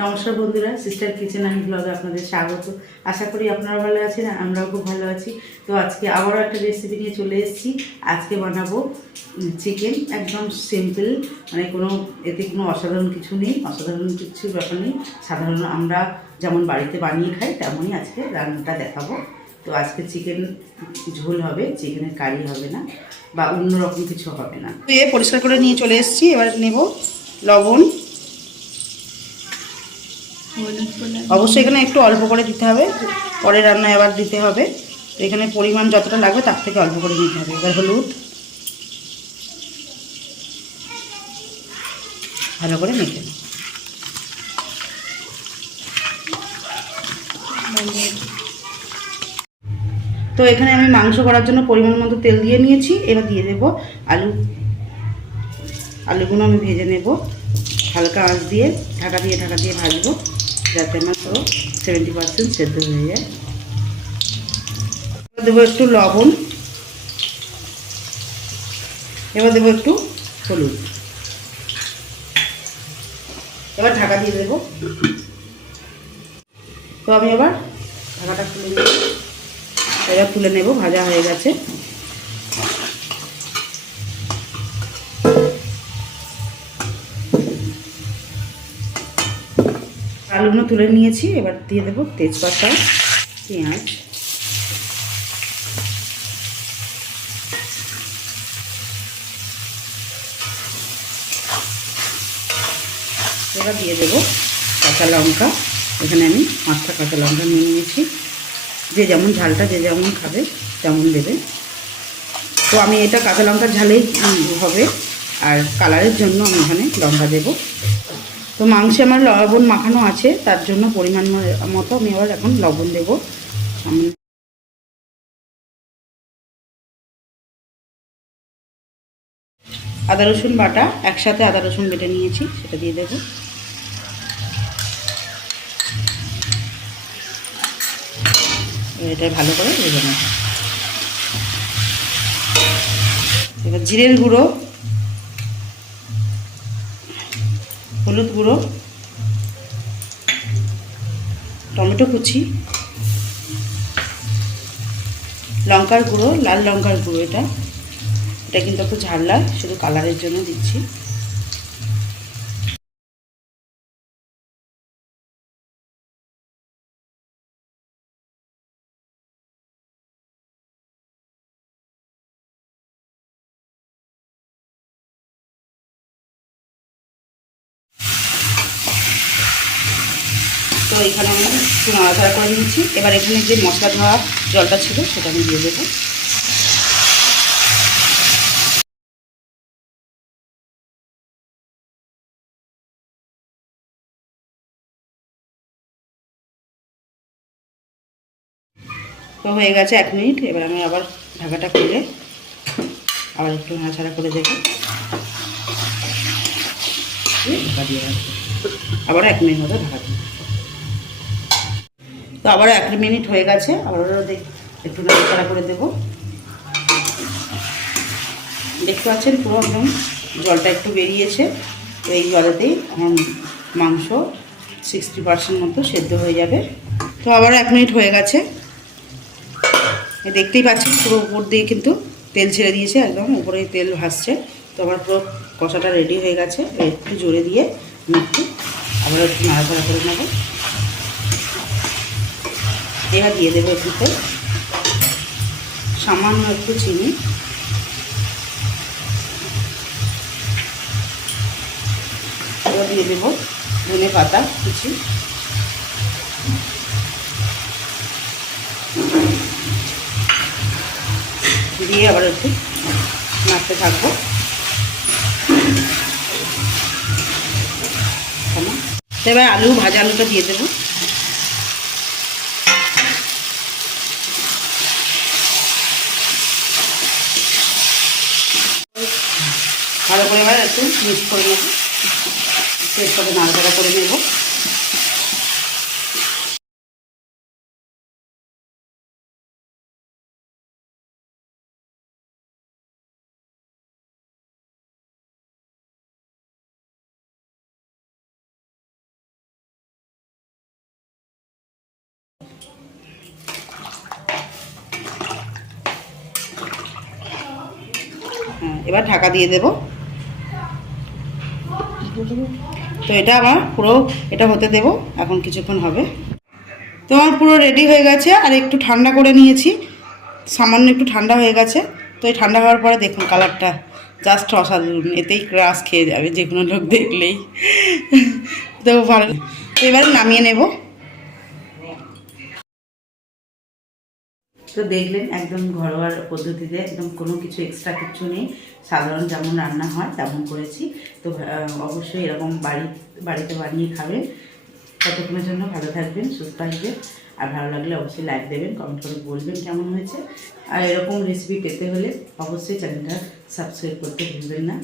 নমস্কার বন্ধুরা, sister kitchen and ব্লগে আপনাদের স্বাগত। আশা করি আপনারা ভালো আছেন, আমরাও খুব ভালো আছি। তো আজকে আবারও একটা রেসিপি নিয়ে চলে এসেছি। আজকে বানাবো চিকেন, একদম সিম্পল, মানে এতে কোনো অসাধারণ কিছু নেই, অসাধারণ কিছু ব্যাপার নেই। সাধারণ আমরা যেমন বাড়িতে বানিয়ে খাই তেমনই আজকে রান্নাটা দেখাবো। তো আজকে চিকেন ঝোল হবে, চিকেনের কারি হবে না বা অন্যরকম কিছু হবে না। পরিষ্কার করে নিয়ে চলে এসেছি। এবার নেব লবণ। অবশ্যই এখানে একটু অল্প করে দিতে হবে, পরে রান্নায় আবার দিতে হবে। তো এখানে পরিমাণ যতটা লাগবে তার থেকে অল্প করে দিতে হবে। এবার হলুদ ভালো করে মেখে নেব। তো এখানে আমি মাংস করার জন্য পরিমাণ মতো তেল দিয়ে নিয়েছি। এবার দিয়ে দেবো আলুগুলো আমি ভেজে নেব হালকা আঁচ দিয়ে, ঢাকা দিয়ে ভাজবো, যাতে আমার পুরো 70% সেদ্ধ হয়ে যায়। দেবো একটু লবণ, এবার দেবো একটু হলুদ, এবার ঢাকা দিয়ে দেবো। তো আমি এবার ঢাকাটা খুলে নেব। এবার তুলে নেব, ভাজা হয়ে গেছে। আলুগুলো তুলে নিয়েছি। এবার দিয়ে দেবো তেজপাতা, পেঁয়াজ, এবার দিয়ে দেবো কাঁচা লঙ্কা। এখানে আমি 5টা কাঁচা লঙ্কা নিয়ে নিয়েছি। যে যেমন ঝালটা যে যেমন খাবে তেমন দেবে। তো আমি এটা কাঁচা লঙ্কার ঝালেই হবে, আর কালারের জন্য আমি এখানে লঙ্কা দেব। তো মাংসে আমার লবণ মাখানো আছে, তার জন্য পরিমাণ মতো আমি আবার এখন লবণ দেবো। আদা রসুন বাটা, একসাথে আদা রসুন বেটে নিয়েছি, সেটা দিয়ে দেবো। এটা ভালো করে ভেজে নেব। এবার জিরের গুঁড়ো, হলুদ গুঁড়ো, টমেটো কুচি, লঙ্কার গুঁড়ো, লাল লঙ্কার গুঁড়ো, এটা কিন্তু একটু ঝাল লাগে, শুধু কালারের জন্য দিচ্ছি। তো এখানে আমি একটু নাড়াচাড়া করে নিচ্ছি। এবার এখানে যে মশলা ধোয়া জলটা ছিল সেটা আমি দিয়ে দেবো। তো হয়ে গেছে 1 মিনিট। এবার আমি আবার ঢাকাটা খুলে আবার একটু নাড়াচাড়া করে দেবো। ঢাকা দিয়ে রাখবো, আবার 1 মিনিট মতো ঢাকা দিয়ে। তো আবার 1 মিনিট হয়ে গেছে, আবারও একটু নাড়াচাড়া করে দেবো। দেখতে পাচ্ছেন পুরো একদম জলটা একটু বেরিয়েছে। তো এই জলেতেই আমার মাংস 60% মতো সেদ্ধ হয়ে যাবে। তো আবার 1 মিনিট হয়ে গেছে। দেখতেই পাচ্ছেন পুরো উপর দিয়ে কিন্তু তেল ছেড়ে দিয়েছে, একদম উপরে তেল ভাসছে। তো আমার পুরো কষাটা রেডি হয়ে গেছে। একটু জোরে দিয়ে আমি আবার একটু নাড়াচাড়া করে নেব। এবার দিয়ে দেবো একটুতে সামান্য একটু চিনি, এবার দিয়ে দেবো ধনে পাতা কুচি, দিয়ে আবার একটু নাড়তে থাকবো। এবার ভাজা আলুটা দিয়ে দেবো। ভালো করে এবার একটু মিক্স করে নেবো, এর সাথে নাড়াচাড়া করে নেবো। এবার ঢাকা দিয়ে দেব। তো এটা আমার পুরো এটা হতে দেব, এখন কিছুক্ষণ হবে। তো আমার পুরো রেডি হয়ে গেছে, আর একটু ঠান্ডা করে নিয়েছি, সামান্য একটু ঠান্ডা হয়ে গেছে। তো এই ঠান্ডা হওয়ার পরে দেখুন কালারটা জাস্ট অসাধারণ, এতেই ক্রাশ খেয়ে যাবে যে কোনো লোক দেখলেই। তো ভালো, তো এবার নামিয়ে নেব। তো দেখলেন একদম ঘরোয়া পদ্ধতিতে, একদম কোনো কিছু এক্সট্রা কিছু নেই, সাধারণ যেমন রান্না হয় তেমন করেছি। তো অবশ্যই এরকম বাড়িতে বানিয়ে খাবেন। ততক্ষণের জন্য ভালো থাকবেন, সুস্থ থাকবেন, আর ভালো লাগলে অবশ্যই লাইক দেবেন, কমেন্ট করে বলবেন কেমন হয়েছে। আর এরকম রেসিপি পেতে হলে অবশ্যই চ্যানেলটা সাবস্ক্রাইব করতে ভুলবেন না।